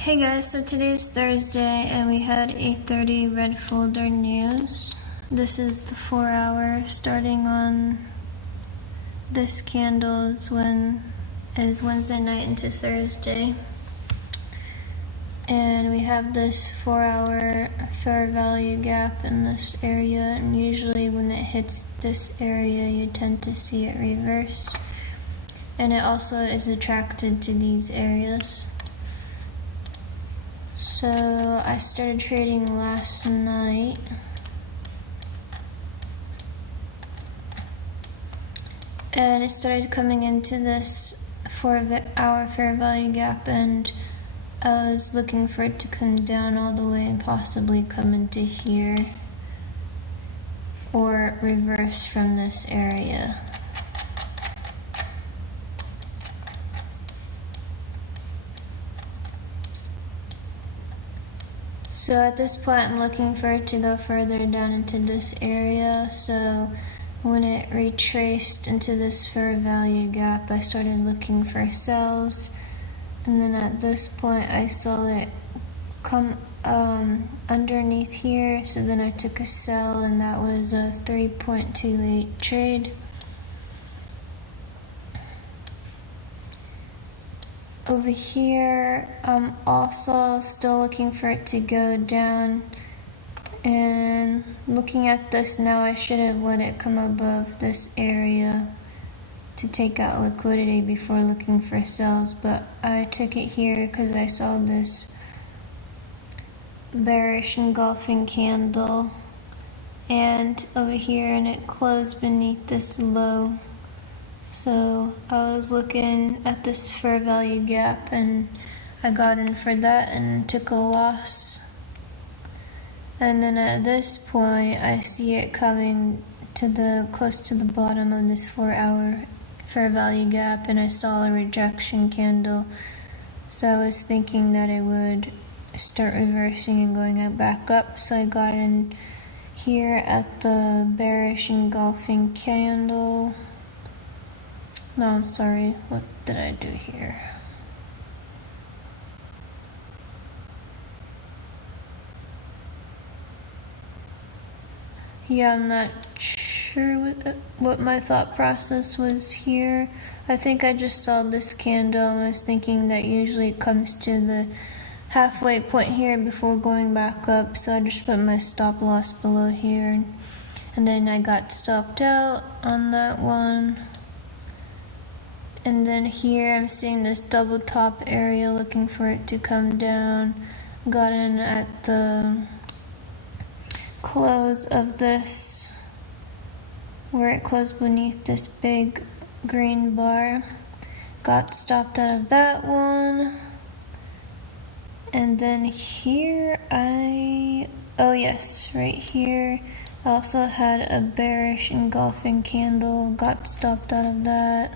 Hey guys, so today's Thursday and we had 8:30 red folder news. This is the 4 hour starting on this candle is Wednesday night into Thursday. And we have this 4 hour fair value gap in this area, and usually when it hits this area you tend to see it reverse. And it also is attracted to these areas. So I started trading last night. And it started coming into this 4 hour fair value gap, and I was looking for it to come down all the way and possibly come into here or reverse from this area. So at this point I'm looking for it to go further down into this area. So when it retraced into this fair value gap, I started looking for sells, and then at this point I saw it come underneath here, so then I took a sell, and that was a 3.28 trade. Over here, I'm also still looking for it to go down, and looking at this now, I should have let it come above this area to take out liquidity before looking for sells, but I took it here because I saw this bearish engulfing candle and over here, and it closed beneath this low. So I was looking at this fair value gap and I got in for that and took a loss. And then at this point I see it coming to close to the bottom of this 4 hour fair value gap, and I saw a rejection candle. So I was thinking that it would start reversing and going back up. So I got in here at the bearish engulfing candle. No, I'm sorry, what did I do here? Yeah, I'm not sure what my thought process was here. I think I just saw this candle and was thinking that usually it comes to the halfway point here before going back up, so I just put my stop loss below here, and then I got stopped out on that one. And then here I'm seeing this double top area, looking for it to come down. Got in at the close of this, where it closed beneath this big green bar. Got stopped out of that one. And then here oh yes, right here, I also had a bearish engulfing candle, got stopped out of that.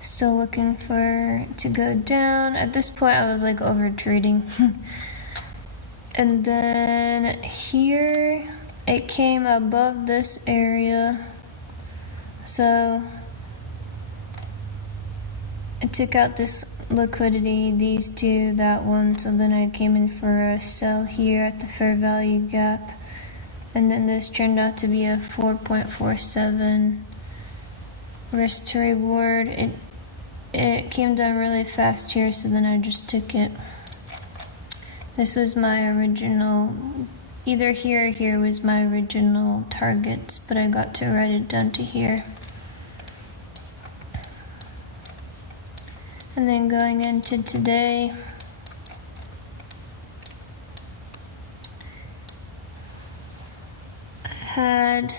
Still looking for it to go down. At this point I was like overtrading. And then here it came above this area, so it took out this liquidity, these two, that one, so then I came in for a sell here at the fair value gap, and then this turned out to be a 4.47 risk to reward. It came down really fast here, so then I just took it. This was my original, either here or here was my original targets, but I got to write it down to here. And then going into today, I had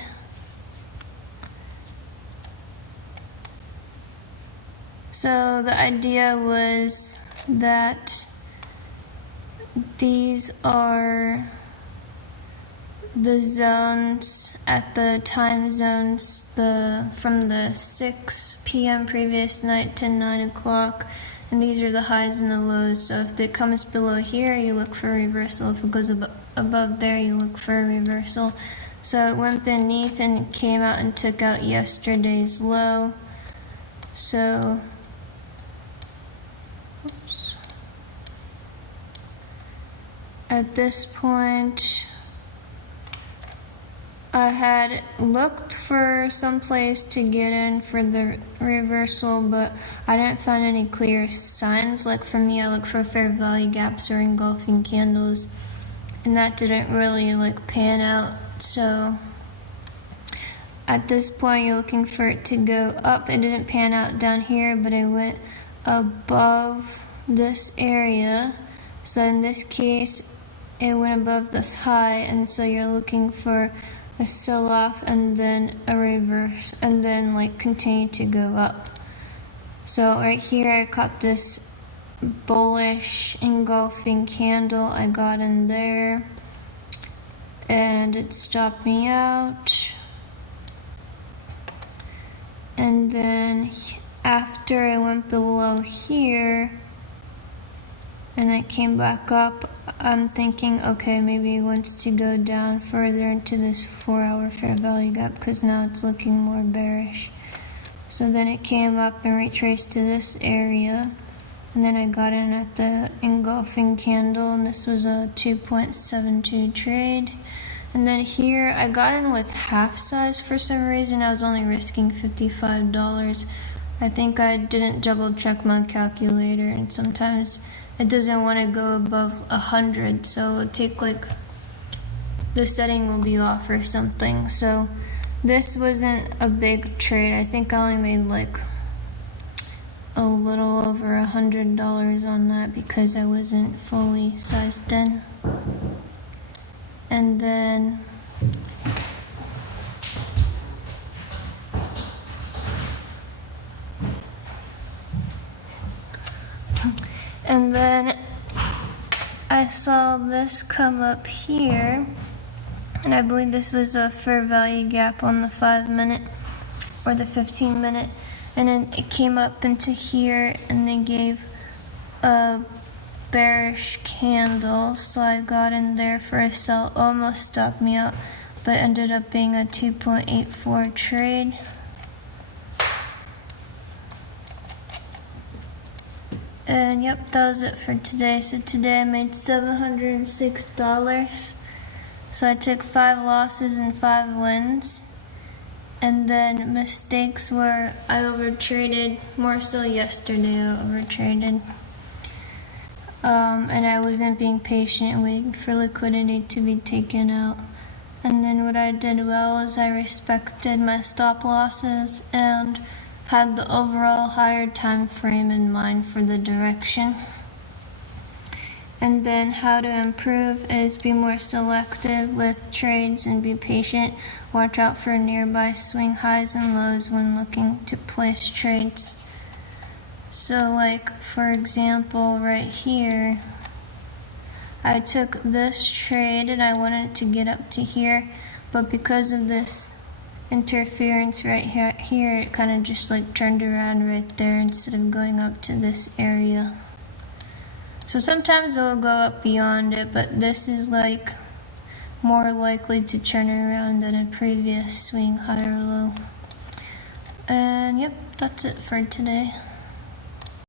so the idea was that these are the zones at the time zones from the 6 p.m. previous night to 9 o'clock, and these are the highs and the lows. So if it comes below here, you look for a reversal. If it goes above there, you look for a reversal. So it went beneath and came out and took out yesterday's low. So at this point, I had looked for some place to get in for the reversal, but I didn't find any clear signs. Like for me, I look for fair value gaps or engulfing candles, and that didn't really like pan out. So at this point, you're looking for it to go up. It didn't pan out down here, but it went above this area. So in this case, it went above this high, and so you're looking for a sell-off and then a reverse, and then like continue to go up. So right here, I caught this bullish engulfing candle. I got in there, and it stopped me out. And then after I went below here, and it came back up, I'm thinking, okay, maybe it wants to go down further into this 4-hour fair value gap because now it's looking more bearish. So then it came up and retraced to this area, and then I got in at the engulfing candle, and this was a 2.72 trade. And then here I got in with half size for some reason. I was only risking $55. I think I didn't double check my calculator, and sometimes it doesn't want to go above 100, so it'll take like the setting will be off or something. So this wasn't a big trade. I think I only made like a little over $100 on that because I wasn't fully sized in. And then I saw this come up here, and I believe this was a fair value gap on the 5-minute or the 15-minute, and then it came up into here, and they gave a bearish candle, so I got in there for a sell. Almost stopped me out, but ended up being a 2.84 trade. And yep, that was it for today. So today I made $706. So I took 5 losses and 5 wins. And then mistakes were I overtraded, more so yesterday I overtraded. And I wasn't being patient and waiting for liquidity to be taken out. And then what I did well is I respected my stop losses and had the overall higher time frame in mind for the direction. And then how to improve is be more selective with trades and be patient. Watch out for nearby swing highs and lows when looking to place trades. So like for example right here, I took this trade and I wanted it to get up to here, but because of this interference right here, it kind of just like turned around right there instead of going up to this area. So sometimes it will go up beyond it, but this is like more likely to turn around than a previous swing high or low. And yep, that's it for today.